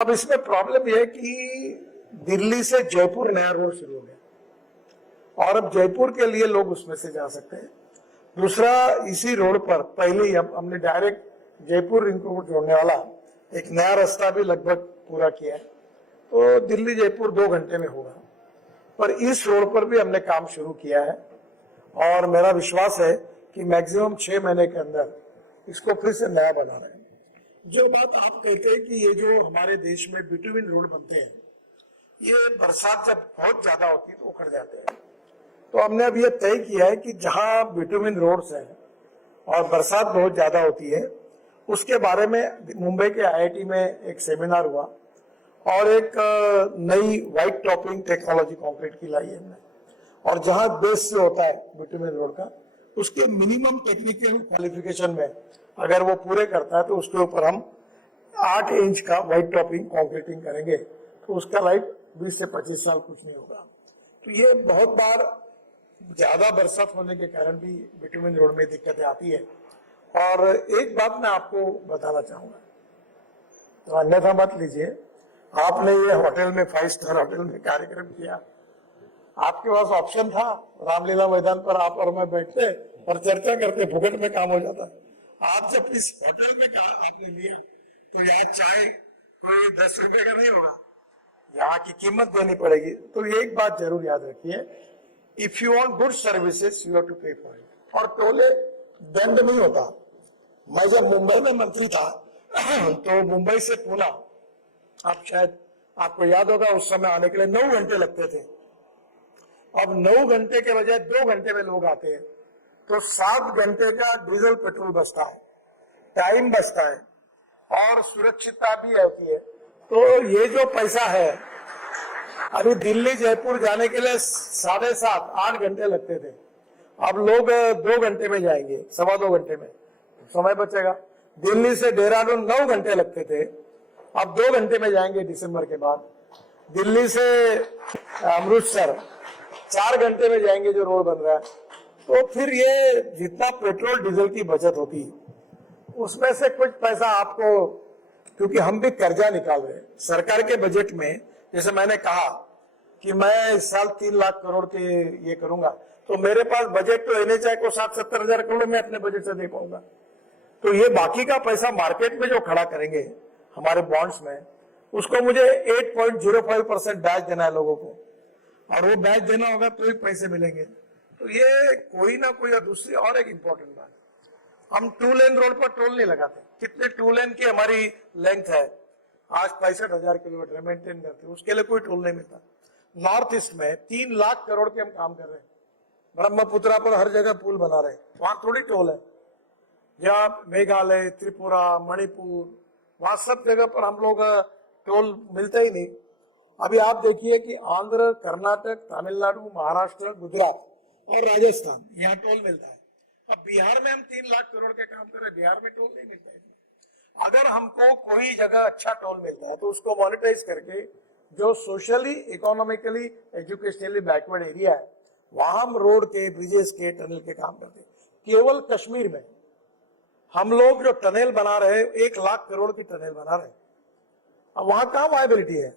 अब इसमें प्रॉब्लम यह है कि दिल्ली से जयपुर नया रोड शुरू हो गया और अब जयपुर के लिए लोग उसमें से जा सकते हैं। दूसरा, इसी रोड पर पहले ही अब हमने डायरेक्ट जयपुर रिंग रोड जोड़ने वाला एक नया रास्ता भी लगभग पूरा किया है, तो दिल्ली जयपुर 2 घंटे में होगा। पर इस रोड पर भी हमने काम शुरू किया है और मेरा विश्वास है कि मैक्सिमम 6 महीने के अंदर इसको फिर से नया बना रहे हैं। जो बात आप कहते हैं कि ये जो हमारे देश में बिटवीन रोड बनते हैं, ये बरसात जब बहुत ज्यादा होती है तो उखड़ जाते हैं। तो हमने अब ये तय किया है कि जहां बिटवीन रोड्स हैं और बरसात बहुत ज्यादा होती है, उसके बारे में मुंबई के आईआईटी में एक सेमिनार हुआ और एक नई व्हाइट टॉपिंग टेक्नोलॉजी कंक्रीट की लाई है हमने। और जहां बेस से होता है बिटवीन रोड का, उसके मिनिमम टेक्निकल क्वालिफिकेशन में अगर वो पूरे करता है तो उसके ऊपर हम 8 इंच का व्हाइट टॉपिंग कंक्रीटिंग करेंगे, तो उसका लाइफ 20 से 25 साल कुछ नहीं होगा। तो ये बहुत बार ज्यादा बरसात होने के कारण भी बिटवीन रोड में दिक्कतें आती है। और एक बात मैं आपको बताना चाहूंगा, तो अन्यथा मत लीजिए, आपने ये होटल में 5 स्टार होटल में कार्यक्रम किया, आपके पास ऑप्शन था, रामलीला मैदान पर आप और मैं बैठते और चर्चा करते, फुकट में काम हो जाता। आप जब इस होटल में आपने लिया तो यहाँ चाय कोई 10 रुपए का नहीं होगा, यहाँ की कीमत देनी पड़ेगी। तो ये एक बात जरूर याद रखिए, if you want good services you have to pay for it. और टोले दंड नहीं होता। मैं जब मुंबई में मंत्री था तो मुंबई से पुणे, आप शायद आपको याद होगा, उस समय आने के लिए 9 घंटे लगते थे। अब 9 घंटे के बजाय 2 घंटे में लोग आते हैं, तो 7 घंटे का डीजल पेट्रोल बचता है, टाइम बचता है और सुरक्षितता भी होती है। तो ये जो पैसा है, अभी दिल्ली जयपुर जाने के लिए 7.5 8 घंटे लगते थे, अब लोग 2 घंटे में जाएंगे, 2.25 घंटे में, समय बचेगा। दिल्ली से देहरादून 9 घंटे लगते थे, अब 2 घंटे में जाएंगे दिसंबर के बाद। दिल्ली से अमृतसर 4 घंटे में जाएंगे जो रोड बन रहा है। तो फिर ये जितना पेट्रोल डीजल की बचत होती है, उसमें से कुछ पैसा आपको, क्योंकि हम भी कर्जा निकाल रहे हैं सरकार के बजट में। जैसे मैंने कहा कि मैं इस साल 3 लाख करोड़ के ये करूंगा, तो मेरे पास बजट तो एनएचआई को 60-70 हजार करोड़ में अपने बजट से दे पाऊंगा। तो ये बाकी का पैसा मार्केट में जो खड़ा करेंगे हमारे बॉन्ड्स में, उसको मुझे 8.05% ब्याज देना है लोगों को, और वो ब्याज देना होगा तो ही पैसे मिलेंगे। तो ये कोई ना कोई। और दूसरी और एक इंपॉर्टेंट बात, हम 2 लेन रोड पर टोल नहीं लगाते। कितने 2 लेन की हमारी लेंथ है, आज 65,000 किलोमीटर मेंटेन करते हैं, उसके लिए कोई टोल नहीं मिलता। नॉर्थ ईस्ट में 3 लाख करोड़ के हम काम कर रहे हैं, ब्रह्मपुत्रा पर हर जगह पुल बना रहे हैं, वहां थोड़ी टोल है। जहाँ मेघालय, त्रिपुरा, मणिपुर, वहां सब जगह पर हम लोग टोल मिलते ही नहीं। अभी आप देखिए कि आंध्र, कर्नाटक, तमिलनाडु, महाराष्ट्र, गुजरात और राजस्थान, यहाँ टोल मिलता है। अब बिहार में हम 3 लाख करोड़ के काम कर रहे हैं, बिहार में टोल नहीं मिलता है। अगर हमको कोई जगह अच्छा टोल मिलता है तो उसको मॉनिटाइज करके, जो socially, economically, educationally backward area है, वहां हम रोड के, ब्रिजेस के, टनल के काम करते हैं। केवल कश्मीर में हम लोग जो टनल बना रहे हैं, 1 लाख करोड़ की टनल बना रहे हैं। अब वहां कहाँ वायबिलिटी है?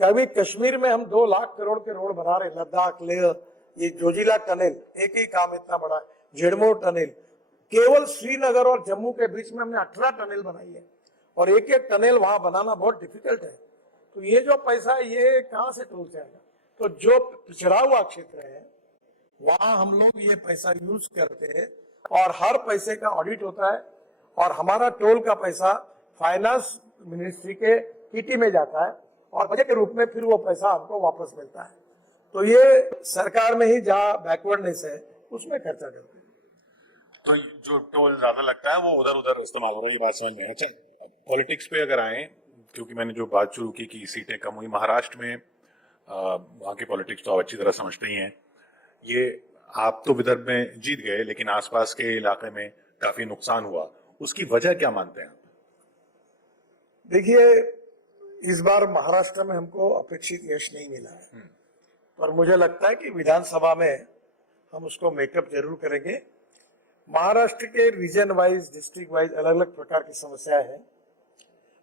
कभी कश्मीर में हम 2 लाख करोड़ के रोड बना रहे हैं, लद्दाख, लेह, ये जोजिला टनल, एक ही काम इतना बड़ा है, झेड़मोर टनल। केवल श्रीनगर और जम्मू के बीच में हमने 18 टनल बनाई है, और एक एक टनल वहां बनाना बहुत डिफिकल्ट है। तो ये जो पैसा है, ये कहां से टूट जाएगा? तो जो पिछड़ा हुआ क्षेत्र है, वहां हम लोग ये पैसा यूज करते हैं, और हर पैसे का ऑडिट होता है, और हमारा टोल का पैसा फाइनेंस मिनिस्ट्री के पीटी में जाता है, और बजट के रूप में फिर वो पैसा हमको वापस मिलता है। तो ये सरकार में ही जहाँ बैकवर्डनेस है, उसमें खर्चा करते हैं। तो जो टोल ज्यादा लगता है वो उधर उधर इस्तेमाल हो रहा है, ये बात समझ में। अच्छा, पॉलिटिक्स पे अगर आए, क्योंकि मैंने जो बात शुरू की कि सीटें कम हुई महाराष्ट्र में, वहाँ की पॉलिटिक्स तो आप अच्छी तरह समझते ही हैं। ये आप तो विदर्भ में जीत गए, लेकिन आसपास के इलाके में काफी नुकसान हुआ, उसकी वजह क्या मानते हैं? देखिए, इस बार महाराष्ट्र में हमको अपेक्षित यश नहीं मिला है, पर मुझे लगता है कि विधानसभा में हम उसको मेकअप जरूर करेंगे। महाराष्ट्र के रीजन वाइज, डिस्ट्रिक्ट वाइज अलग अलग प्रकार की समस्याएं हैं।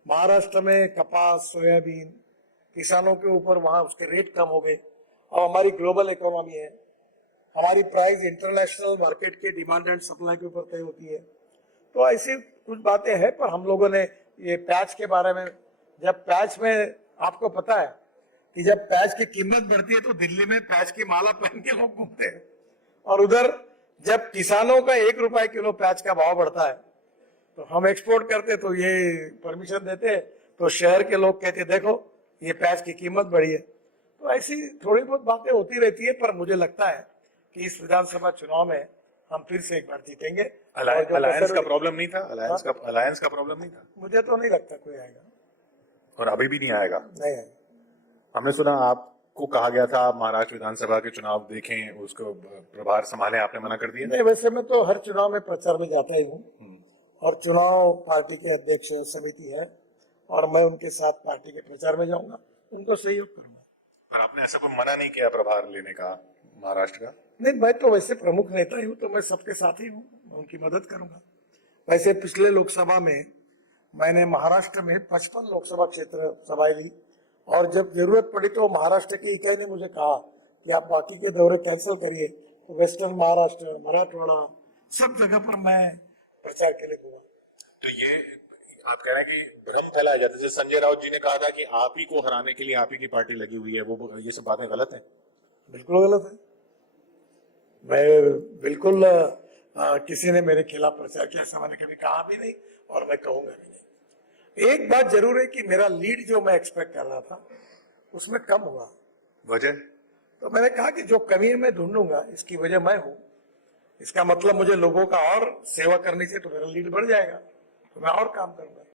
महाराष्ट्र में कपास, सोयाबीन, किसानों के ऊपर वहां उसके रेट कम हो गए। अब हमारी ग्लोबल इकोनॉमी है, हमारी प्राइस इंटरनेशनल मार्केट के डिमांड एंड सप्लाई के ऊपर तय होती है। तो ऐसी कुछ बातें हैं, पर हम लोगों ने ये पैच के बारे में, जब पैच में आपको पता है कि जब पैच की कीमत बढ़ती है तो दिल्ली में पैच की माला पहन के लोग घूमते हैं, और उधर जब किसानों का 1 रुपए किलो पैच का भाव बढ़ता है तो हम एक्सपोर्ट करते तो ये परमिशन देते, तो शहर के लोग कहते देखो ये पैच की कीमत बढ़ी है। तो ऐसी थोड़ी बहुत बातें होती रहती है, पर मुझे लगता है कि इस विधानसभा चुनाव में हम फिर से एक बार जीतेंगे। अलायंस का प्रॉब्लम नहीं था, अलायंस का प्रॉब्लम नहीं था, मुझे तो नहीं लगता कोई आएगा, और अभी भी नहीं आएगा। नहीं आएगा। हमने सुना आपको कहा गया था आप महाराष्ट्र विधानसभा के चुनाव देखें, उसको प्रभार संभालें, आपने मना कर दिया। नहीं, वैसे मैं तो हर चुनाव में प्रचार में जाता ही हूँ, और चुनाव पार्टी के अध्यक्ष समिति है और मैं उनके साथ पार्टी के प्रचार में जाऊंगा, उनको सहयोग करूंगा। पर आपने ऐसा कोई मना नहीं किया प्रभार लेने का महाराष्ट्र का? नहीं, मैं तो वैसे प्रमुख नेता ही हूँ, तो मैं सबके साथ ही हूँ, मैं उनकी मदद करूंगा। वैसे पिछले लोकसभा में मैंने महाराष्ट्र में 55 लोकसभा क्षेत्र सभाएं ली, और जब जरूरत पड़ी तो महाराष्ट्र की इकाई ने मुझे कहा कि आप बाकी के दौरे कैंसिल करिए, तो वेस्टर्न महाराष्ट्र, मराठवाड़ा, सब जगह पर मैं प्रचार के लिए हुआ। तो ये आप कह रहे हैं कि भ्रम फैलाया जाता है, जैसे संजय राउत जी ने कहा था कि आप ही को हराने के लिए आप ही की पार्टी लगी हुई है, वो ये सब बातें गलत हैं? बिल्कुल गलत है। मैं बिल्कुल किसी ने मेरे खिलाफ प्रचार किया ऐसा मैंने कभी कहा भी नहीं, और मैं कहूंगा भी नहीं। एक बात जरूर है कि मेरा लीड जो मैं एक्सपेक्ट कर रहा था उसमें कम हुआ। वजह? तो मैंने कहा कि जो कमी है मैं ढूंढूंगा, इसकी वजह मैं हूं। इसका मतलब मुझे लोगों का और सेवा करनी चाहिए, तो मेरा लीड बढ़ जाएगा, तो मैं और काम करूंगा।